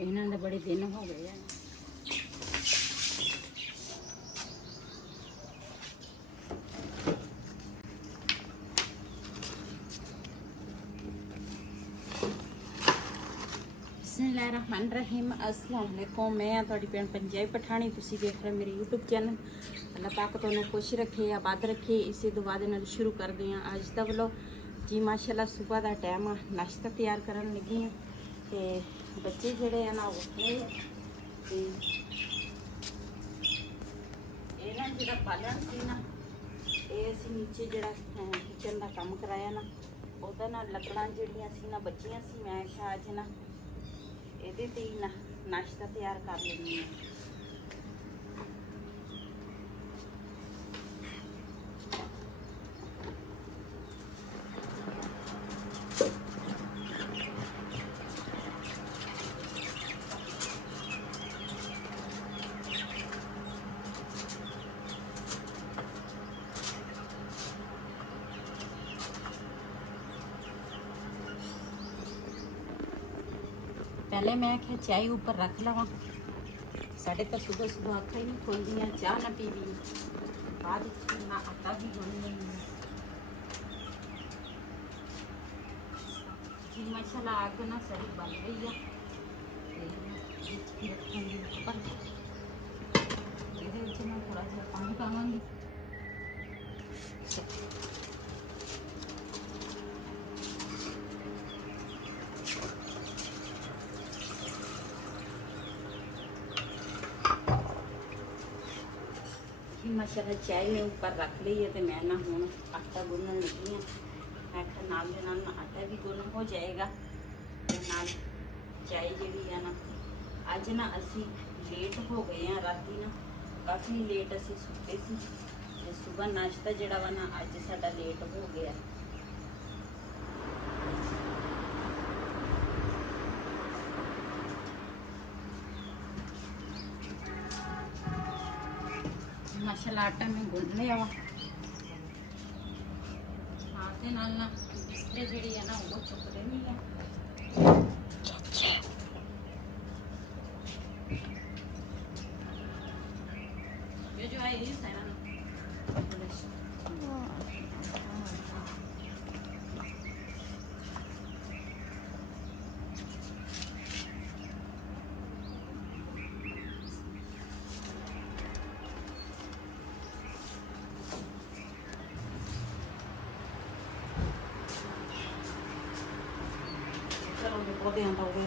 ਇਹਨਾਂ ਦੇ ਬੜੇ ਦਿਨ ਹੋ ਗਏ ਆ। बिस्मिल्लाहिर्रहमानिर्रहीम। अस्सलाम वालेकुम। मैं ਤੁਹਾਡੀ ਭੈਣ पंजाबी पठानी। ਤੁਸੀਂ देख रहे मेरे यूट्यूब चैनल। अल्लाह पाक ਤੁਹਾਨੂੰ खुश रखे आबाद रखे। इसे दुआ ਦੇ ਨਾਲ शुरू करते हैं ਅੱਜ ਦਾ ਵਲੋਗ। जी माशाल्लाह सुबह का टाइम आ, नाश्ता तैयार करन लगी हैं ਤੇ ਬੱਚੇ ਜਿਹੜੇ ਆ ਨਾ ਉੱਠੇ ਤੇ ਇਹਨਾਂ ਜਿਹੜਾ ਪਾਲਣ ਸੀ ਨਾ ਇਹ ਅਸੀਂ ਨੀਚੇ ਜਿਹੜਾ ਕਿਚਨ ਦਾ ਕੰਮ ਕਰਾਇਆ ਨਾ ਉਹਦਾ ਨਾਲ ਲੱਕੜਾਂ ਜਿਹੜੀਆਂ ਸੀ ਨਾ ਬੱਚੀਆਂ ਸੀ। ਮੈਂ ਕਿਹਾ ਅੱਜ ਨਾ ਇਹਦੇ ਤੇ ਹੀ ਨਾ ਨਾਸ਼ਤਾ ਤਿਆਰ ਕਰ ਲੈਂਦੀ ਹਾਂ। पहले मैं क्या चाय ऊपर रख लवा। साढ़े तो सुबह सुबह अखा ही नहीं खोलती, चाह ना पी ली बाद ना आटा भी गुन जी माशाल्लाह। आग ना सारी बन गई है। मैं थोड़ा सा पानी पावगी। माशाल्लाह चाय में ऊपर रख ली है तो मैं ना हूँ आटा गुनन लगी हाँ। मैं आखिर नाल दे नाल आटा भी गुन हो जाएगा ते नाल चाय जी है ना। अज ना असी लेट हो गए हैं, राती ना काफ़ी लेट असी सुते सी ते सुबह नाश्ता जड़ा वा ना अज साडा लेट हो गया। माशाल्लाह आटा में गुन लिया वा। हाथ के नाल ना बिस्तरे जिहड़ी है ना वो चुक देनी है। ये जो है ये सारा ना पौधे आता हो गए।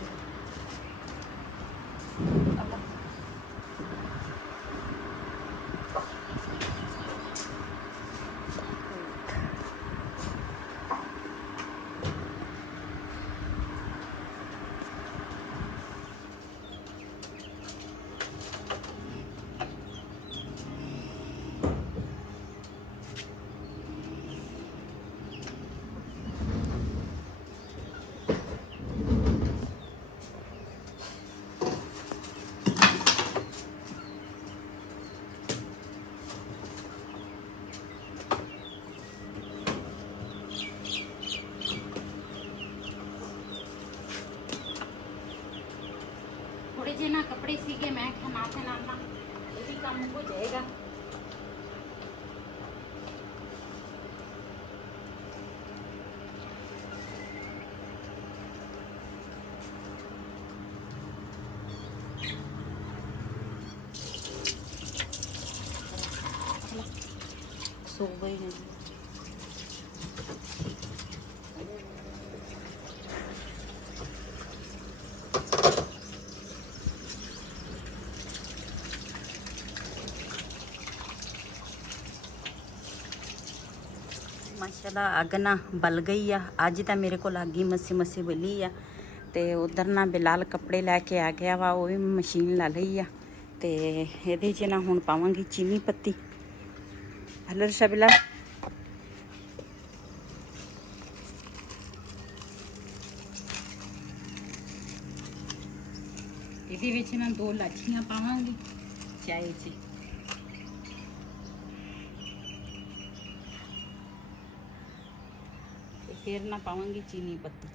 थोड़े जे ना कपड़े सीगे, मैं खाना ना ये भी काम हो जाएगा। सो गई है माशाल्लाह। अग ना बल गई आ। अज तो मेरे को अग ही मसी मसी बली आ। तो उधर ना बिलाल कपड़े लैके आ गया वा, वो भी मशीन ला ली आ। तो ये ना हुण पावांगी चीनी पत्ती। हलो रशा बिलाल ये ना 2 लाचियां पावांगी चाय च। फिर ना पावांगी चीनी पत्ती।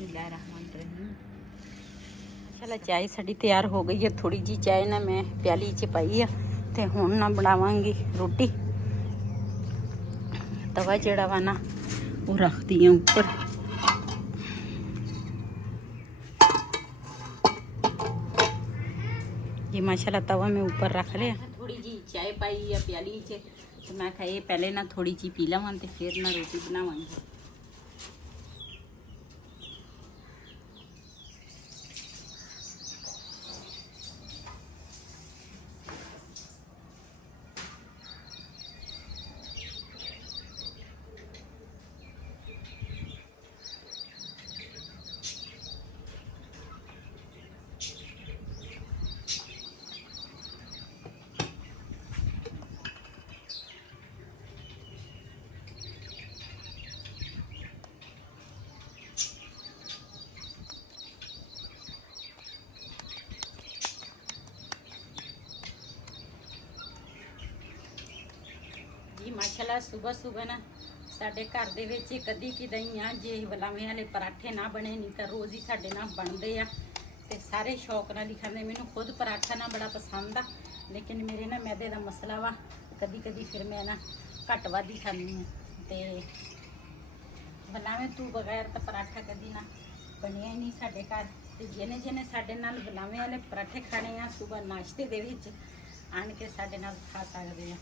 बिस्मिल्लाहिर्रहमानिर्रहीम। चलो चाय साड़ी तैयार हो गई है। थोड़ी जी चाय ना मैं प्याली च पाई है तो हुण ना बनावांगी रोटी। तवा जड़ा वा ना वो रख दी ऊपर। ये माशाल्लाह तवा में ऊपर रख लिया। थोड़ी जी चाय पाई है प्याली च तो मैं कहा ये पहले ना थोड़ी जी पी लवां ते फिर ना रोटी बनावांगी। जी माशाल्लाह सुबह सुबह ना साडे घर दे विच कदी किदाई आ जे वलावे वाले पराठे ना बने नहीं तो रोज़ ही साडे ना बनते आ ते सारे शौक नाल ही खांदे। मैनूं खुद पराठा ना बड़ा पसंद आ लेकिन मेरे ना मैदे दा मसला वा कदी कदी फिर मैं ना घट वध ही खानी हाँ ते वलावे तू बगैर तो पराठा कदी ना बनिया ही नहीं साडे घर। ते जिन्हें जिन्हें साडे नाल वलावे वाले पराठे खाने आ सुबह नाश्ते दे विच आण के साडे नाल खा सकदे आ।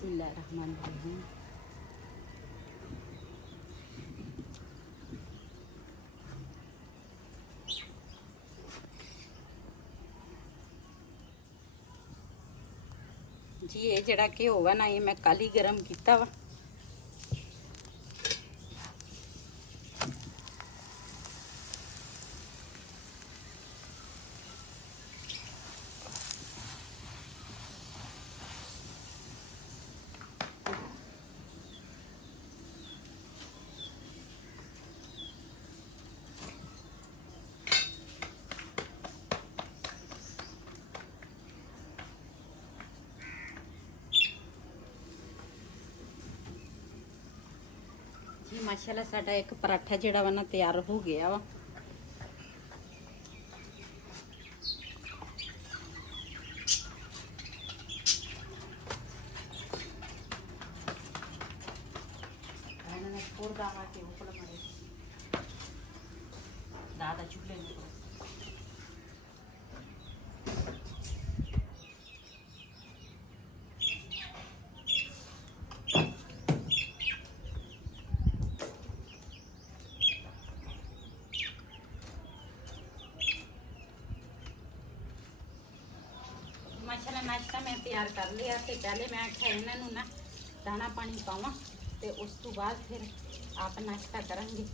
बिस्मिल्लाहिर्रहमानिर्रहीम। जी ये जड़ा घ्यो वा ना ये मैं कल ही गर्म किया वा। जी माशाल्लाह साडा एक पराठा जड़ा वा ना तैयार हो गया वा। दादा चूल्हे में माशाल्लाह नाश्ता मैं तैयार कर लिया। तो पहले मैं आख्या इन्हों ना दाना पानी पावा तो उस तो बाद फिर आप नाश्ता करेंगे।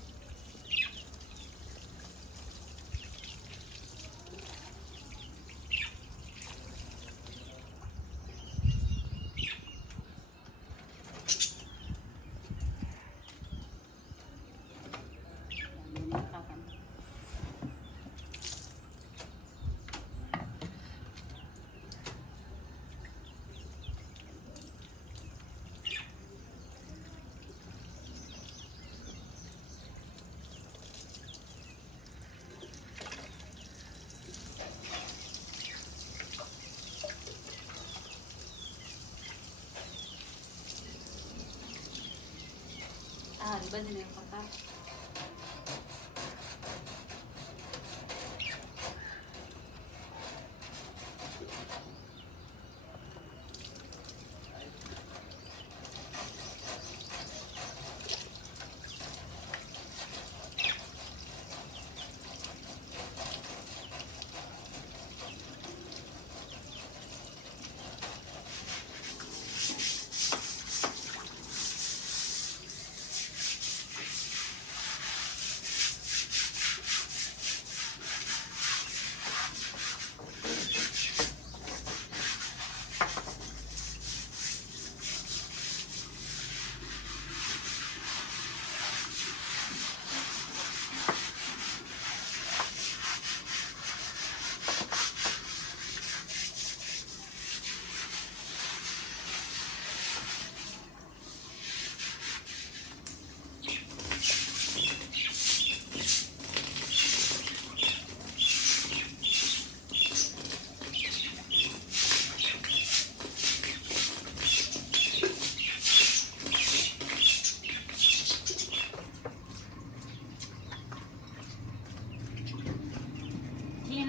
बजने पता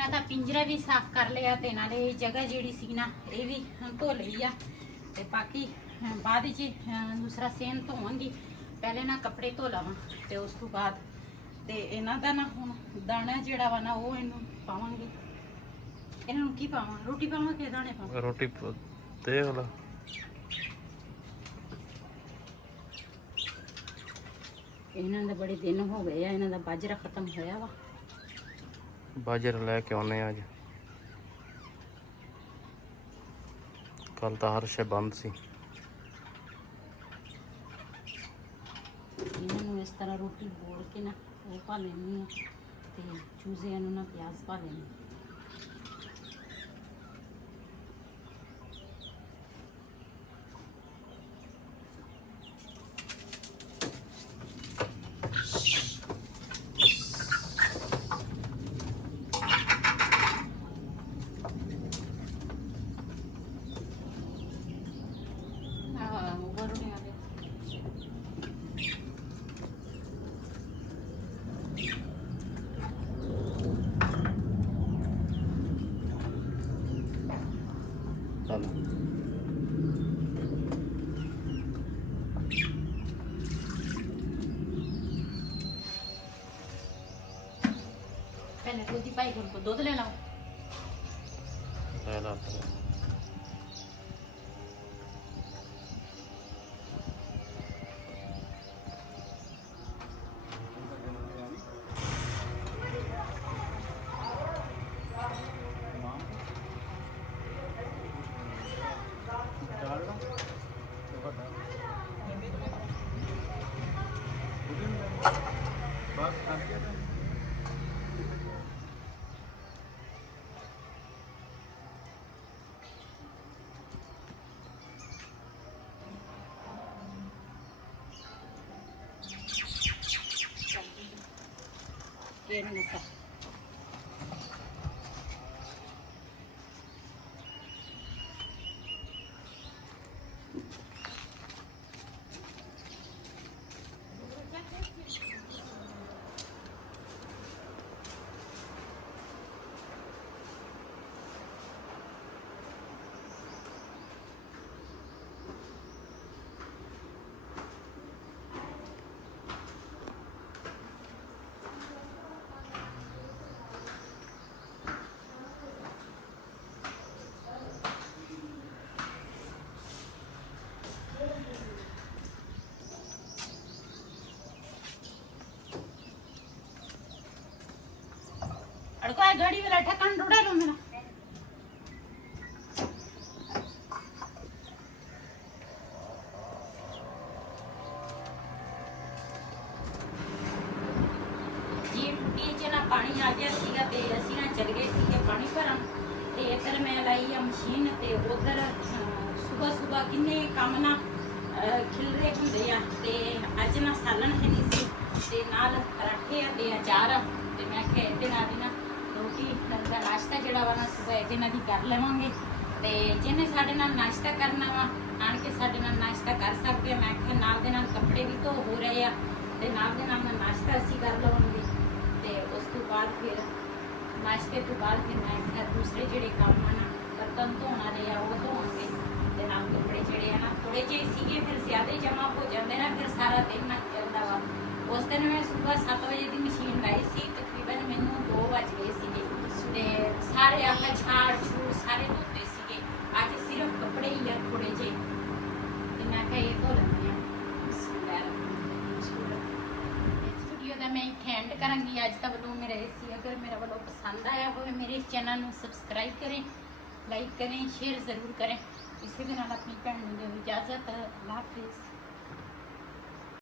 ਇਹਨਾਂ ਦਾ ਪਿੰਜਰਾ ਵੀ ਸਾਫ਼ ਕਰ ਲਿਆ ਤੇ ਨਾਲੇ ਜਗ੍ਹਾ ਜਿਹੜੀ ਸੀ ਨਾ ਇਹ ਵੀ ਧੋ ਲਈ ਆ ਤੇ ਬਾਕੀ ਬਾਅਦ ਵਿੱਚ ਦੂਸਰਾ ਸੇਨ ਧੋਵਾਂਗੀ। ਪਹਿਲੇ ਨਾ ਕੱਪੜੇ ਧੋ ਲਵਾਂ ਤੇ ਉਸ ਤੋਂ ਬਾਅਦ ਤੇ ਇਹਨਾਂ ਦਾ ਨਾ ਹੁਣ ਦਾਣਾ ਜਿਹੜਾ ਵਾ ਨਾ ਉਹ ਇਹਨੂੰ ਪਾਵਾਂਗੇ। ਇਹਨਾਂ ਨੂੰ ਕੀ ਪਾਵਾਂ, ਰੋਟੀ ਪਾਵਾਂ ਕਿ ਦਾਣੇ ਪਾਵਾਂ? ਰੋਟੀ ਦੇਖ ਲਾ। ਇਹਨਾਂ ਦੇ ਬੜੇ ਦਿਨ ਹੋ ਗਏ ਆ, ਇਹਨਾਂ ਦਾ ਬਾਜਰਾ ਖਤਮ ਹੋਇਆ ਵਾ। ਬਾਜਰਾ ਲੈ ਕੇ ਆਉਨੇ ਅੱਜ, ਕੱਲ ਤਾਂ ਹਰ ਸ਼ੈ ਬੰਦ ਸੀ। ਇਹਨਾਂ ਨੂੰ ਇਸ ਤਰ੍ਹਾਂ ਰੋਟੀ ਬੋਲ ਕੇ ਨਾ ਉਹ ਪਾ ਲੈਣੀ ਆ ਤੇ ਚੂਜ਼ਿਆਂ ਨੂੰ ਨਾ ਪਿਆਜ਼ ਪਾ ਲੈਣੀ। पहले दूध पाई को दूध ले लाओ। अड़को गाड़ी वाला ठकान ढूंढा लो मेरा। जी टूटी च ना पानी आ गया सीगा ते असीं ना चल गए सीगे पानी भरन ते इधर मैं लाई आ मशीन ते उधर सुबह सुबह किन्ने काम ना खिलरे हुंदे आ ते अज ना सालन है नहीं सी ते नाल पराठे ते अचार ते मैं खे इहदे नाल ही ना रोटी का नाश्ता जोड़ा वा ना सुबह जिन्हों की कर लवेंगे तो जिन्हें साढ़े नाश्ता करना वा आन के साढ़े नाश्ता कर सकते हैं। मैं क्या नाल दे नाल कपड़े भी तो हो रहे हैं नाल दे नाल नाश्ता असी कर लवेंगे तो उस तो बाद फिर नाश्ते तो बाद फिर मैं क्या दूसरे जोड़े काम है ना बर्तन धोने वाले आ वो धोएंगे तो नाल कपड़े जोड़े है ना थोड़े जे सीगे फिर ज्यादा जमा हो जाते ना फिर सारा दिन ना चलता वा। उस दिन मैं सुबह 7 बजे की मशीन लाई सी तकरीबन मैनू 2 बज गए थे सारे आप झाड़ झूड़ सारे धोते सीगे अज सिर्फ कपड़े ही है थोड़े जे तो मैं क्या ये धो लेंगे। इस वीडियो का मैं इत्थे एंड करांगी अज का वालों मेरा इसी अगर मेरा वालों पसंद आया हो मेरे चैनल को सबसक्राइब करें लाइक करें शेयर ज़रूर करें। इसी के नाल अपनी भैन नूं दिओ इजाज़त। अल्लाह हाफिज़।